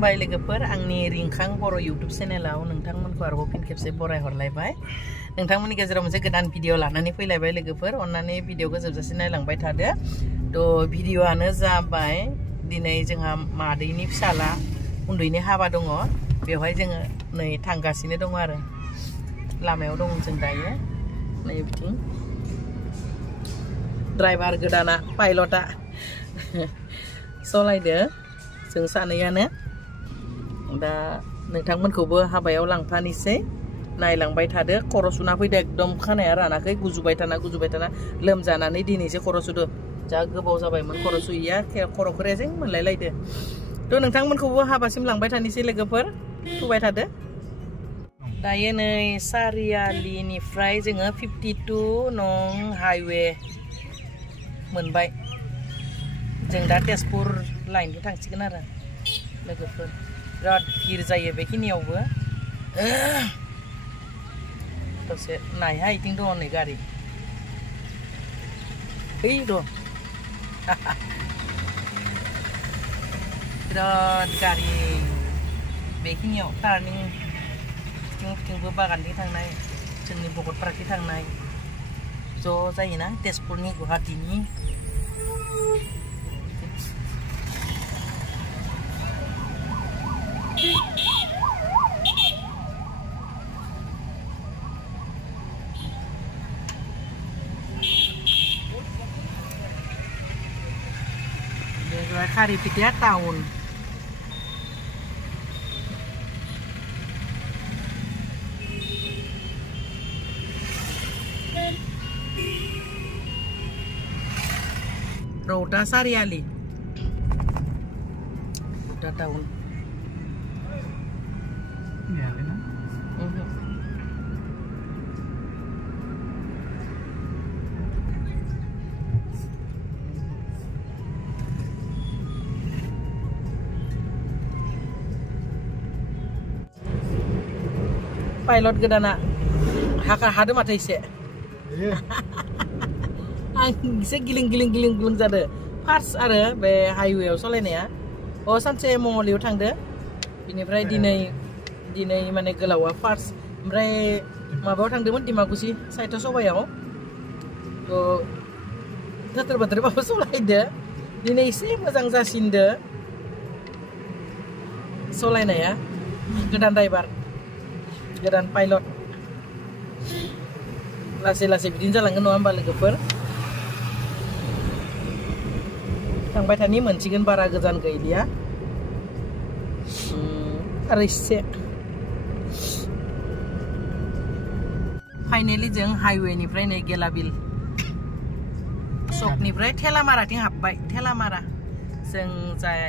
खुलुमबाय लोगोफोर आंनि रिंखां बर' YouTube चेनेलाव नोंथांमोनखौ आरोबाव फिन खेबसे बराय हरलायबाय नोंथांमोननि गेजेराव मोनसे गोदान भिडिअ लानानै फैलायबाय लोगोफोर अन्नानै भिडिअखौ जोबजासिम नायलांबाय थादो तो भिडिअआनो जाबाय दिनै जोंहा मादैनि फिसाला उन्दैनि हाबा दङ बेवहाय जोङो नै थांगासिनो दङ आरो लामायाव दं जों दायो नै बिथिं ड्राइभार गोदाना पाइलटा सलायदो जों सानैयानो दा नोंथांमोनखौबो हाबायाव लांफानोसै नायलांबाय थादो खर' सुना फैदो एकदम खानाया रानाखै गुजुबाय थाना लोमजानानै दिनैसो खर' सुदो जा गोबाव जाबायमोन खर' सुयैया खर'खौ रेजें मोनलायलायदो थ' नोंथांमोनखौबो हाबासिम लांबाय थानोसै लोगोफोर फैबाय थादो दायो नै सारियालिनिफ्राय जोङो 52 नं हाइवे मोनबाय जों दा तेजपुर लाइनजों थांसिगोन आरो लोगोफोर बिराद भिर जायो बेखिनियावबो दसे नायहा इथिं दङ नै गारि ओइ र' बिराद गारि बेखिनियाव टार्निं बिथिंबो बागानथिं थांनाय जोंनि भकतपाराथिं थांनाय ज' जायोना तेजपुरनि गुवाहाटीनि Karipitia tahun Roda Sariali udah tahun ya kan pilot gedana hadu mata ise ang ise giling jade first are be highway aw solainaya o sanse mongoliयाव थांदो बिनिफ्राय दिनै माने गोलावा फार्स्ट ओमफ्राय माबायाव थांदोंमोन दिमाकुसि साइटआव सबायाव तो थोथोर बाथ्राबाबो सलायदो दिनै एसे मोजां जासिनदो सलायनाया गोदान ड्राइभार गोदान पाइलट लासै बिदिनो जालांगोन नङा होमबा लोगोफोर थांबाय थानि मोनसिगोन बारा गोजान गैलिया आरो एसे फाइनेलि जों हाइवेनिफ्राय नै गेलाबिल सकनिफ्राय थेलामाराथिं हाबबाय थेलामारा जों जाय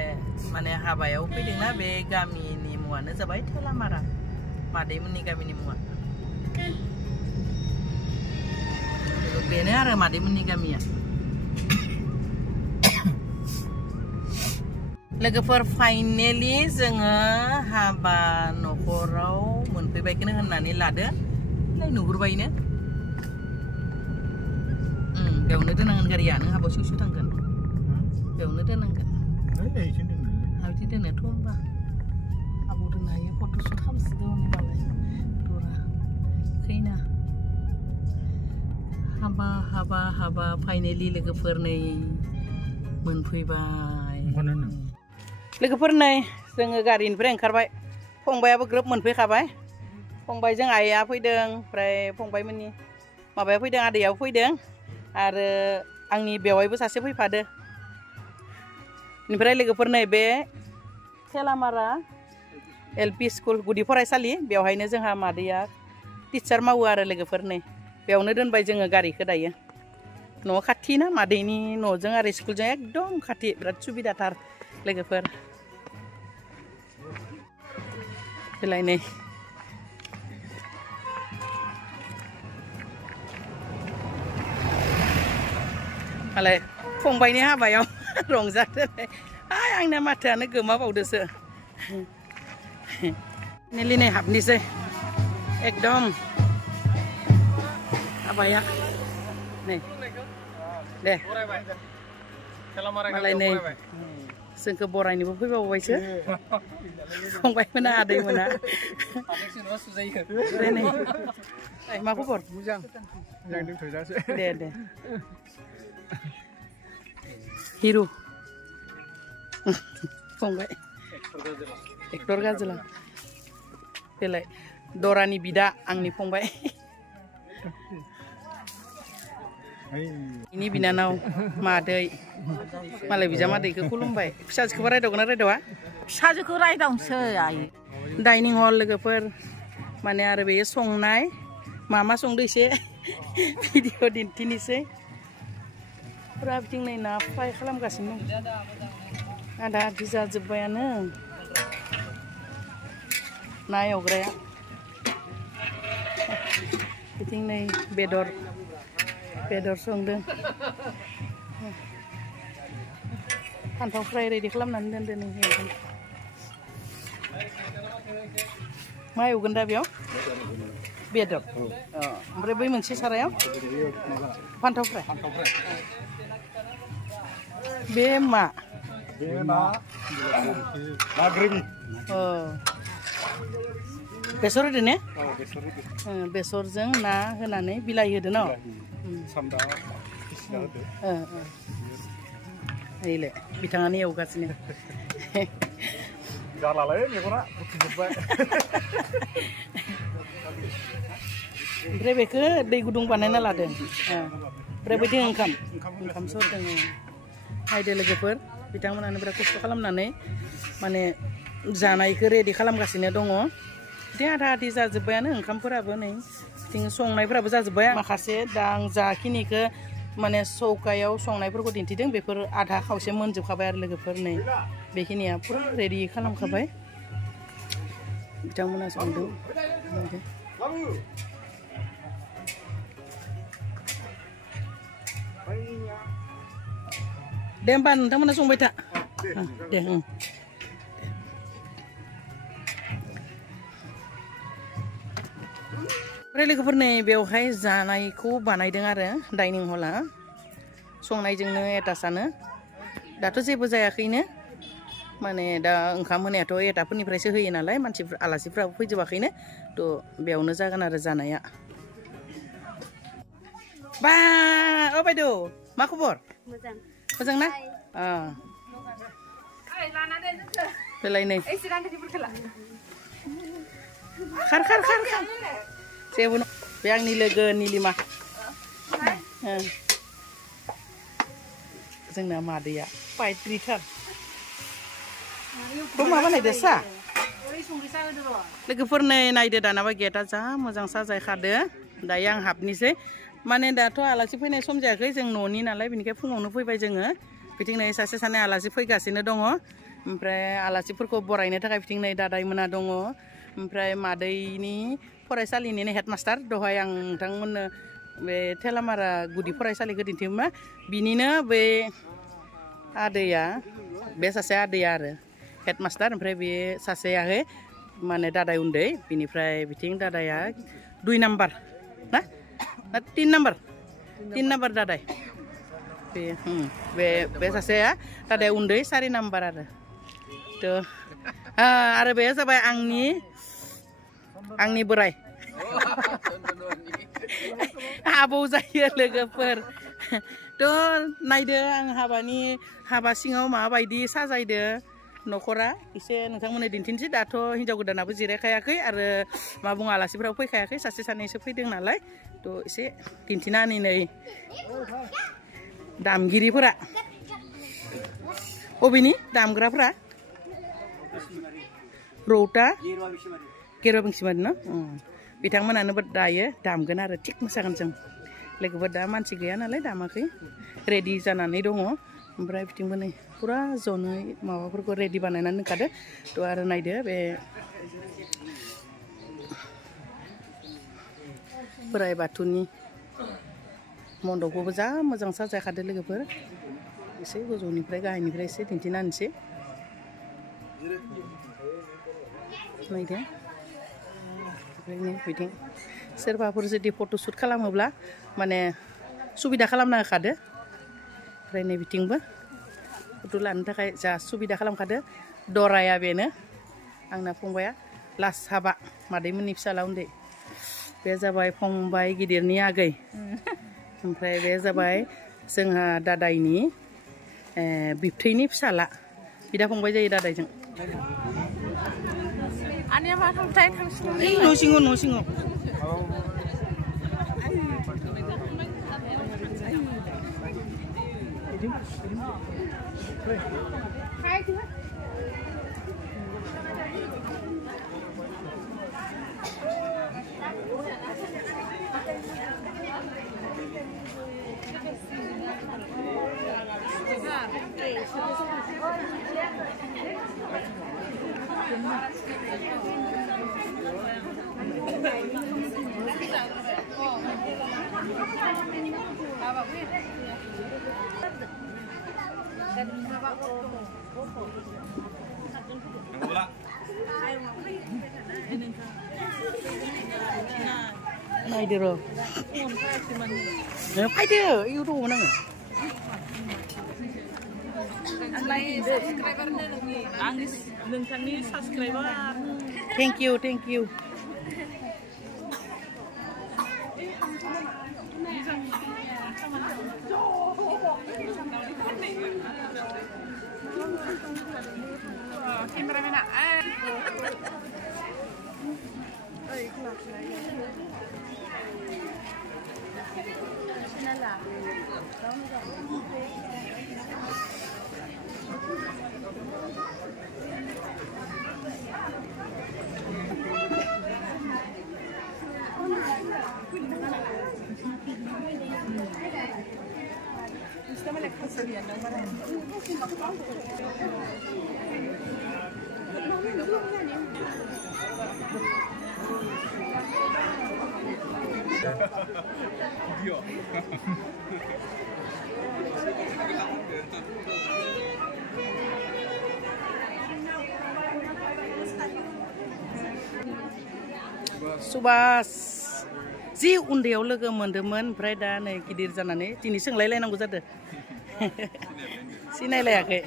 माने हाबायाव फैदोंना बे गामिनि मुङानो जाबाय थेलामारा मादैमोननि गामिनि मुङा बेनो आरो मादैमोननि गामिया लोगोफोर फाइनेलि जोङो हाबा नखराव मोनफैबायखौनो होननानै लादो नुहुरबायनो बेयावनो दोनांगोन गारिया नों हाबायाव सिउ थांगोन बेयावनो दोनांगोन हाबिदि दोनोथ' होमबा आबौ दोननो हायो फट'शुट खालामसिगौ मालाय दरा खैना हाबा फाइनेलि लोगोफोर नै मोनफैबाय लोगोफोर नै जोङो गारिनिफ्राय ओंखारबाय फंबायाबो ग्रोब मोनफैखाबाय फंबायजों आइया फैदों ओमफ्राय फंबायमोननि माबाया फैदों आदैयाबो फैदों आरो आंनि बेवाइबो सासे फैफादो बेनिफ्राय लोगोफोर नै बे थेलामारा LP स्कुल गुदि फरायसालि बेवहायनो जोंहा मादैया टिचार मावो आरो लोगोफोर नै बेयावनो दोनबाय जोङो गारिखौ दायो न'आव खाथि ना मादैनि न'जों आरो स्कुलजों एकदम खाथि बिराद सुबिदाथार लोगोफोर बेलाय नै मालाय फंबायनि हाबायाव रंजादो आंना माथोआनो गोमाबावदोसो नेलिनै हाबनिसै एकदम हाबाया नै दे मालाय नै जोंखौ बरायनोबो फैबावबायसो फंबायमोना आदैमोना मा खबर मोजां दोनथ'जासै दे हिरु फंबाय एक्टर गाजोला बेलाय दरानि बिदा आंनि फंबाय इनि बिनानाव मादै मालाय बिजामादैखौ खुलुमबाय फिसाजोखौबो रायदावगोन ना रायदावा फिसाजोखौ रायदावनोसै आइ डाइनिं हल लोगोफोर माने आरो बे संनाय मा संदो एसे भिडिअ दिन्थिनोसै फुरा बिथिं नै ना फ्राय खालामगासिनो आदा आदि जाजोब्बायानो ना एवग्राया बिथिं नै बेदर संदों फान्थाव फ्राय रेडि खालामनानै दोनदो नै एवगोन मा एवगोन दा बेयाव बेदर ओमफ्राय बै मोनसे सारायाव फान्थाव फ्राय बे मा ग्रेभि बेसर होदो ने बेसरजों ना होनानै बिलाइ होदो न ओइले बिथाङानो एवगासिनो जालालै मेगना बुथुमजोब्बाय ओमफ्राय बेखौ दै गुदुं बानायना लादों ओमफ्राय बिदि ओंखाम सरदों नायदो लोगोफोर बिथांमोनानो बिराद खस्थ' खालामनानै माने जानायखौ रेडि खालामगासिनो दङ बिदि आधा आधि जाजोब्बायानो ओंखामफोराबो नै बिथिं संनायफोराबो जाजोब्बाय माखासे दा आं जाखिनिखौ माने चौकायाव संनायफोरखौ दिन्थिदों बेफोर आधा खावसे मोनजोबखाबाय आरो लोगोफोर नै बेखिनिया फुरा रेडि खालामखाबाय बिथांमोना संदों दे होमबा नोंथांमोना संबाय था दे ओमफ्राय लोगोफोर नै बेवहाय जानायखौ बानायदों आरो डाइनिं हला संनायजोंनो एटाचानो दाथ' जेबो जायाखैनो माने दा ओंखाम होनायाथ' एटाफोरनिफ्रायसो होयो नालाय मानसिफोर आलासिफ्राबो फैजोबाखैनो थ' बेयावनो जागोन आरो जानाया बा बायद' मा खबर मोजां ना बेलाय नै खार जेबो बे आंनि लोगो निलिमा जोंना मादैया पाइट्रिथार माबा नायदो सा लोगोफोर नै नायदो दानाबा गेटआ जा मोजां साजायखादो दायो आं हाबनोसै माने दाथ' आलासि फैनाय सम जायाखै जों न'नि नालाय बेनिखाय फुङावनो फैबाय जोङो बिथिं नै सासे सानै आलासि फैगासिनो दङ ओमफ्राय आलासिफोरखौ बरायनो थाखाय बिथिं नै दादायमोना दङ ओमफ्राय मादैनि फरायसालिनिनो हेडमास्टार दहाय आं नोंथांमोननो बे थेलामारा गुदि फरायसालिखौ दिन्थियोमोन बिनिनो बे आदैया बे सासे आदैया आरो हेडमास्टार ओमफ्राय बे सासेयाहै माने दादाय उन्दै बिनिफ्राय बिथिं दादाया 2 नाम्बार ना 3 नाम्बार दादाय बे सासेया दादाय उन्दै 4 नाम्बार आरो थ' आरो बे जाबाय आंनि बोराय आबौ जायो लोगोफोर थ' नायदो आं हाबा सिङाव माबायदि साजायदो न'खरा एसे नोंथांमोननो दिन्थिनोसै दाथ' हिनजाव गोदानाबो जिरायखायाखै आरो मा बुङो आलासिफोराबो फैखायाखै सासे सानैसो फैदों नालाय थ' एसे दिन्थिनानै नै दामगिरिफोरा बबेनि दामग्राफोरा रौता गेरुवा बिंसिमारि न बिथांमोनानो दायो दामगोन आरो थिग मोसागोन जों लोगोफोर दा मानसि गैया नालाय दामाखै रेडि जानानै दङ ओमफ्राय बिथिंबो नै फुरा ज'नै माबाफोरखौ रेडि बानायनानै दोनखादो थ' आरो नायदो बे बोराइ बाथौनि मन्दपखौबो जा मोजां साजायखादो लोगोफोर एसे गोजौनिफ्राय गाहायनिफ्राय एसे दिन्थिना होनोसै नायदो बिथिं सोरबाफोर जुदि फट'शुट खालामोब्ला माने सुबिदा खालामना होखादो ओमफ्राय नै बिथिंबो फट' लानो थाखाय जा सुबिदा खालामखादो दराया बेनो आंना फंबाया लास्ट हाबा मादैमोननि फिसाला उन्दै बे जाबाय फंबाय गिदिरनि आगै ओमफ्राय बे जाबाय जोंहा दादाइनि बिबथैनि फिसाला बिदा फंबाय जायो दादाइजों आनिया मा थांथाय थांसिगोन न' सिङाव नायदो र' फैदो इयाव दङ आङो नोंथांनि साबसक्राइबार थेंक इउ केमेरामेना सुबास जि उन्दैयाव लोगो मोनदोंमोन ओमफ्राय दा नै गिदिर जानानै दिनै सोंलायलायनांगौ जादों सिनायलायाखै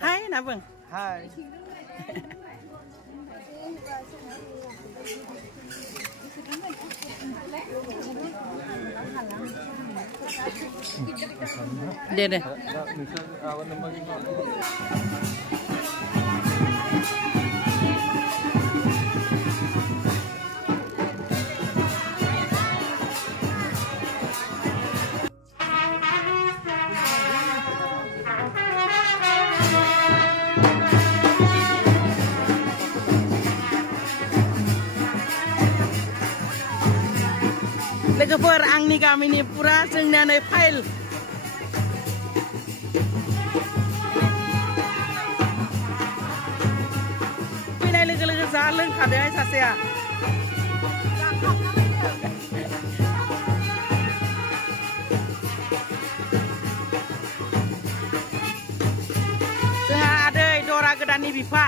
Hai Nabang. Hai. Deh. Nisa awan nembagi nggak? Logoफोर आंनि गामिनि पुरा जोंना नै फाइल फैनाय लोगो लोगो जा लोंखादोहाय सासेया जोंहा आदै दरा गोदाननि बिफा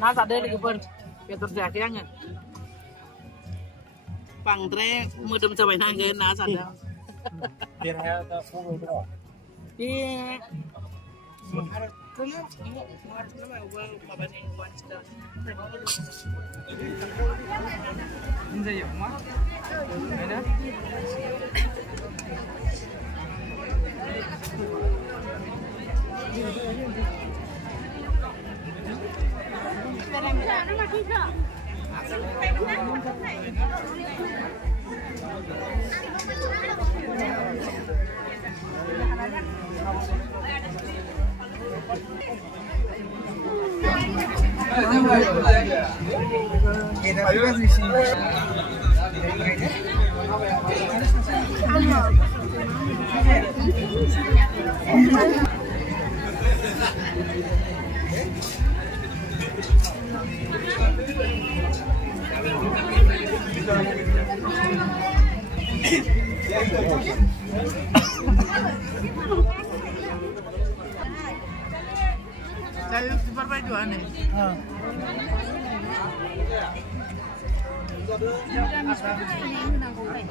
Nah, sadar logoफोर बेदर जायाखै आङो बांद्राय मोदोम जाबाय नांगोन ना सानदों देरहाया दा बबेयाव दङ? बे Saya super juga nih.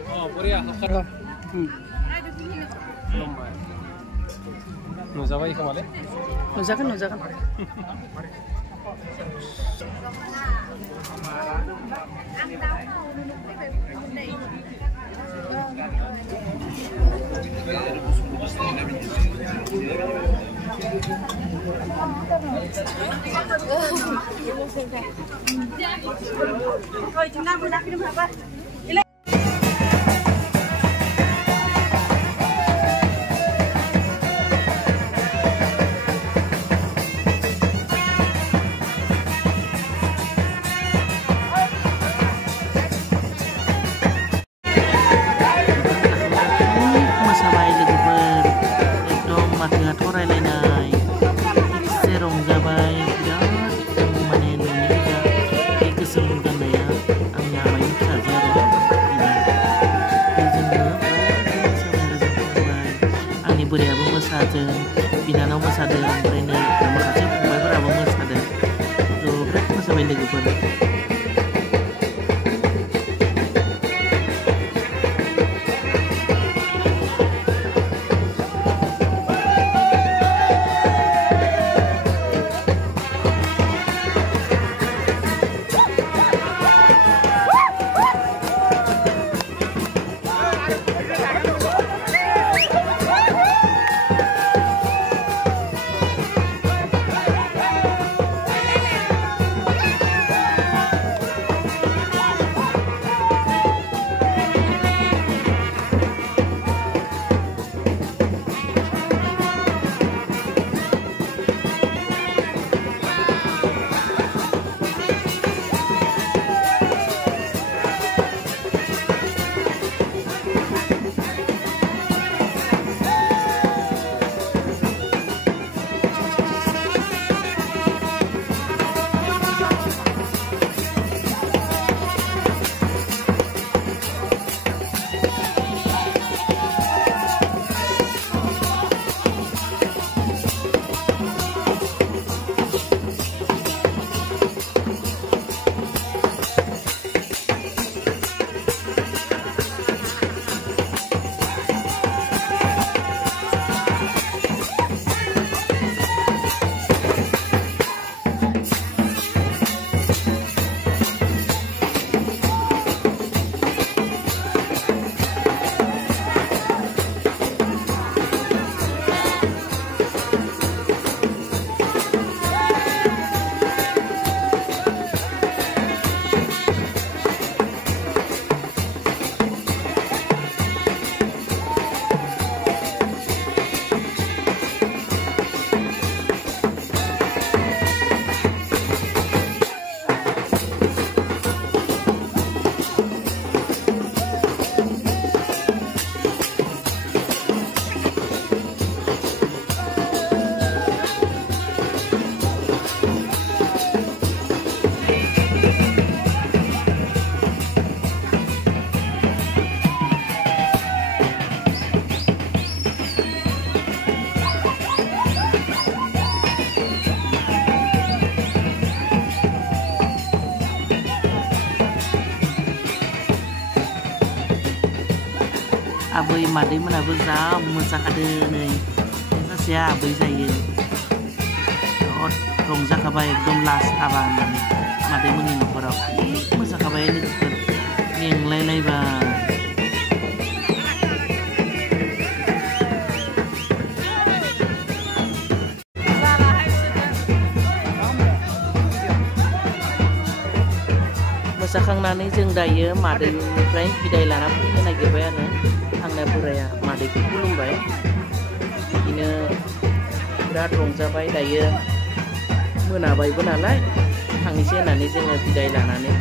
Oh, Korea. Nusa ikan mana? Nusa kan. Bodayaबो मोसादों, बिनानाव मोसादों, ओमफ्रायनो माखासे फंबायफोराबो मोसादों। बिराद मोसाबाय लोगोफोर। Aबै maदै मोनाबो जा मोसाखादो नै सासेया आबै जायो। रंजाखाबाय एकदम लास्ट हाबा होननानै मादैमोननि न'खराव मोसाखाबाय लोगोफोर मेंलायलायबाय मोसाखांनानै जों दायो मादैनिफ्राय बिदाय लाना फैनो नागिरबाय आरो आंना बोराया मादैखौ खुलुमबाय बिदिनो बिराद रंजाबाय दायो मोनाबायबो नालाय थांनोसै होननानै जोङो बिदाय लानानै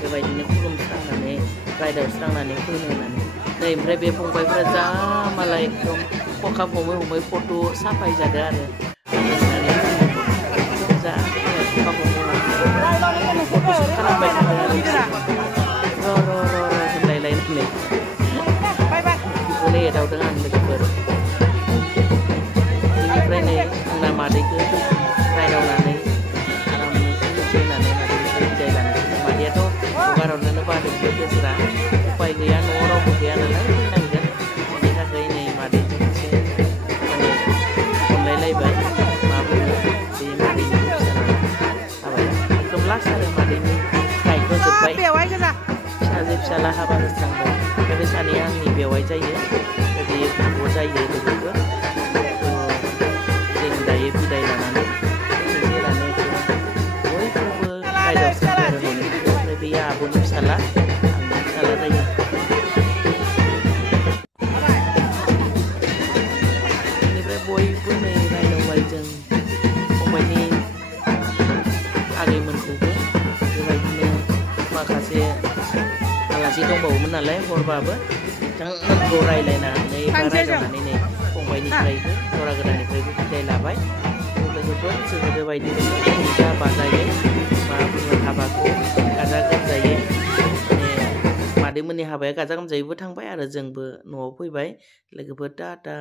बेबायदिनो खुलुमस्रांनानै रायदावस्रांनानै फैनो होननानै नै ओमफ्राय बे फंबायफ्रा जा मालाय एकदम खखाब हमै फट' साफाय जादों आरो जा खखाब हमै फट' खालामबाय थादों आरो र' होनलायलायनानै बेखौनो एदावदों आं लोगोफोर बेनिफ्राय नै आंना मादैखौ रायदावनानै आरामनो फैनोसै होननानै मादैनिफ्राय बिदाय लानोसै मादैयाथ' हगारहरनोनो बादों बे बोसोरा उपाय गैया न'आव रावबो गैया नालाय फैनांगोन बेनि थाखाय नै मादैजों एसे माने अनलायलायबाय मा बुङो बे मादैनि फिसाला हाबाया एकदम लास्ट आरो मादैनि दायथ' जोब्बाय फिसाजो फिसाला हाबा होस्रांबाय बे सानैया आंनि बेवाइ जायो बेयो बिब' जायो लोगोफोर जों दायो बिदाय लानानै बयखौबो रायदावस्रांबाय आरो न'निफ्राय ओमफ्राय बेयो आब'नि फिसाला आंनि फिसाला जायो बेनिफ्राय बयबो नै रायदावबाय जों फंबायनि आगैमोनखौबो बेबायदिनो माखासे आलासि दंबावोमोन नालाय हरबाबो बिथांमोनखौ रायलायनानै बा रायदावनानै नै फंबायनिफ्रायबो जरा गोदाननिफ्रायबो बिदाय लाबाय लोगोफोर जोङो बेबायदिनो रंजा बाजायै मा बुङो हाबाखौ गाजा गोमजायै माने मादैमोननि हाबाया गाजा गोमजायैबो थांबाय आरो जोंबो न'आव फैबाय लोगोफोर टाटा